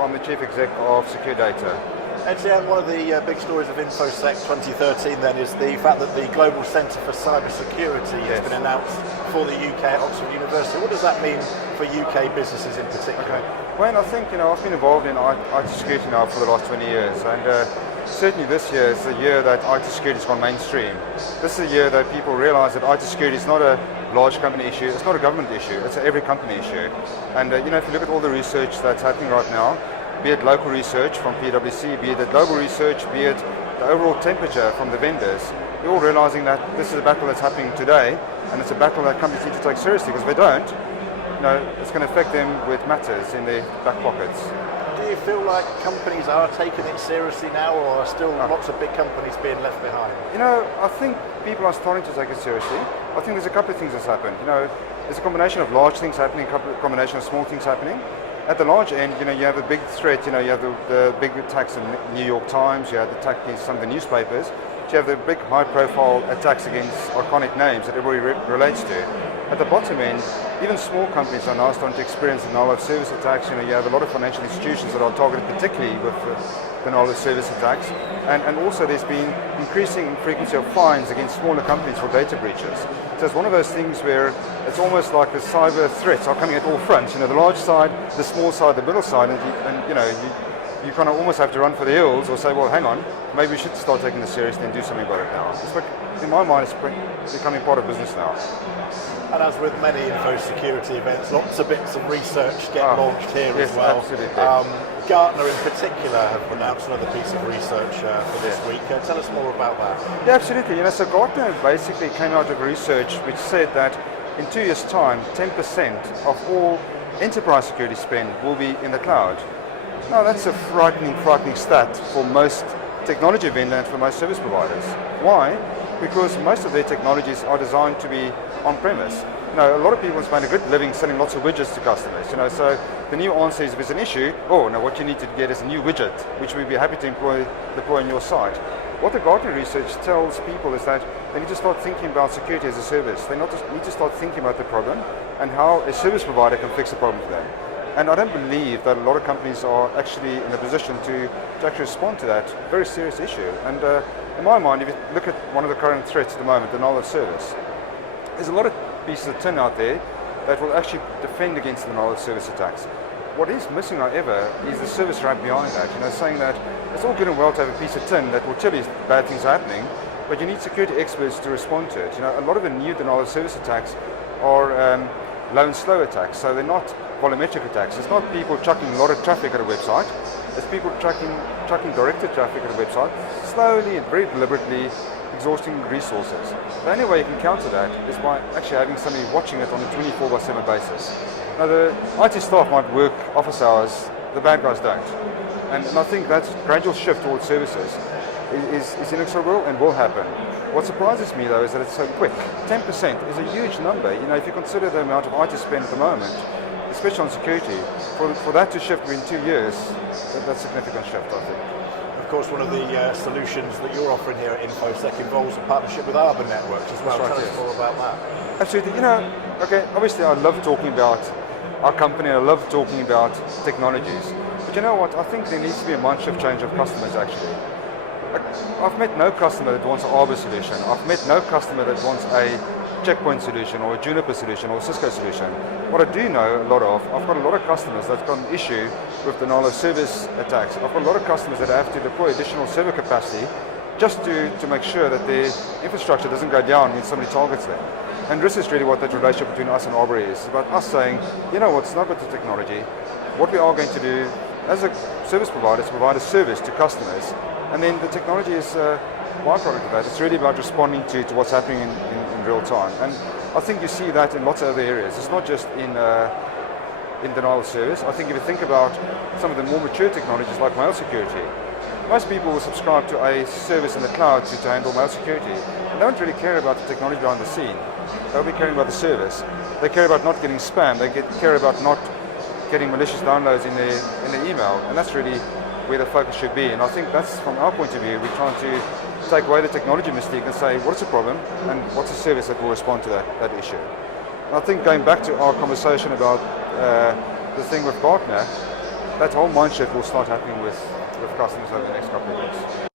I'm the Chief Executive of SecureData. Etienne, one of the big stories of Infosec 2013 then is the fact that the Global Centre for Cybersecurity has been announced for the UK at Oxford University. What does that mean for UK businesses in particular? Well, I think I've been involved in IT security now for the last 20 years, and certainly this year is the year that IT security has gone mainstream. This is the year that people realise that IT security is not a large company issue, it's not a government issue, it's an every company issue. And if you look at all the research that's happening right now, be it local research from PWC, be it the global research, be it the overall temperature from the vendors, we're all realising that this is a battle that's happening today, and it's a battle that companies need to take seriously, because if they don't, it's going to affect them with matters in their back pockets. Do you feel like companies are taking it seriously now, or are still lots of big companies being left behind? I think people are starting to take it seriously. I think there's a couple of things that's happened. There's a combination of large things happening, a combination of small things happening. At the large end, you have a big threat, you have the big attacks in the New York Times, you have the attack against some of the newspapers, you have the big high-profile attacks against iconic names that everybody relates to. At the bottom end, even small companies are now starting to experience denial of service attacks. You have a lot of financial institutions that are targeted particularly with denial of service attacks, and also there's been increasing frequency of fines against smaller companies for data breaches. So it's one of those things where it's almost like the cyber threats are coming at all fronts. The large side, the small side, the middle side, and you kind of almost have to run for the hills or say, well, hang on, maybe we should start taking this seriously and do something about it now. It's like, in my mind, it's becoming part of business now. And as with many Infosecurity events, lots of bits of research get launched here as well. Absolutely. Gartner in particular have announced another piece of research for this week. Tell us more about that. Yeah, absolutely. So Gartner basically came out with research which said that in 2 years' time, 10% of all enterprise security spend will be in the cloud. Now that's a frightening stat for most technology vendors and for most service providers. Why? Because most of their technologies are designed to be on-premise. A lot of people spend a good living selling lots of widgets to customers. So the new answer is, if there's an issue, what you need to get is a new widget, which we'd be happy to deploy on your site. What the Gartner research tells people is that they need to start thinking about security as a service. They need to start thinking about the problem and how a service provider can fix the problem for them. And I don't believe that a lot of companies are actually in a position to actually respond to that very serious issue. And in my mind, if you look at one of the current threats at the moment, denial of service, there's a lot of pieces of tin out there that will actually defend against the denial of service attacks. What is missing, however, is the service wrap behind that, saying that it's all good and well to have a piece of tin that will tell you bad things are happening, but you need security experts to respond to it. A lot of the new denial of service attacks are low and slow attacks, so they're not volumetric attacks. It's not people chucking a lot of traffic at a website, it's people chucking directed traffic at a website, slowly and very deliberately exhausting resources. The only way you can counter that is by actually having somebody watching it on a 24/7 basis. Now the IT staff might work office hours, the bad guys don't. And I think that gradual shift towards services is inexorable and will happen. What surprises me though is that it's so quick. 10% is a huge number. If you consider the amount of IT spend at the moment, especially on security, for that to shift within 2 years, that's a significant shift, I think. Of course, one of the solutions that you're offering here at Infosec involves a partnership with Arbor Networks as well. Tell us more about that. Absolutely. Obviously I love talking about our company, I love talking about technologies. But you know what, I think there needs to be a mind shift change of customers actually. I've met no customer that wants an Arbor solution. I've met no customer that wants a Checkpoint solution or a Juniper solution or a Cisco solution. What I do know a lot of, I've got a lot of customers that's got an issue with denial of service attacks. I've got a lot of customers that have to deploy additional server capacity just to make sure that their infrastructure doesn't go down when somebody targets them. And this is really what that relationship between us and Arbor is. It's about us saying, it's not about the technology. What we are going to do as a service provider is to provide a service to customers, and then the technology is a byproduct of that. It's really about responding to what's happening in real time. And I think you see that in lots of other areas. It's not just in denial of service. I think if you think about some of the more mature technologies like mail security, most people will subscribe to a service in the cloud to handle mail security. They don't really care about the technology behind the scene. They'll be caring about the service. They care about not getting spam. They care about not getting malicious downloads in their email. And that's really where the focus should be. And I think that's, from our point of view, we're trying to take away the technology mystique and say, what's the problem and what's the service that will respond to that issue. And I think going back to our conversation about the thing with Gartner, that whole mind shift will start happening with customers over the next couple of years.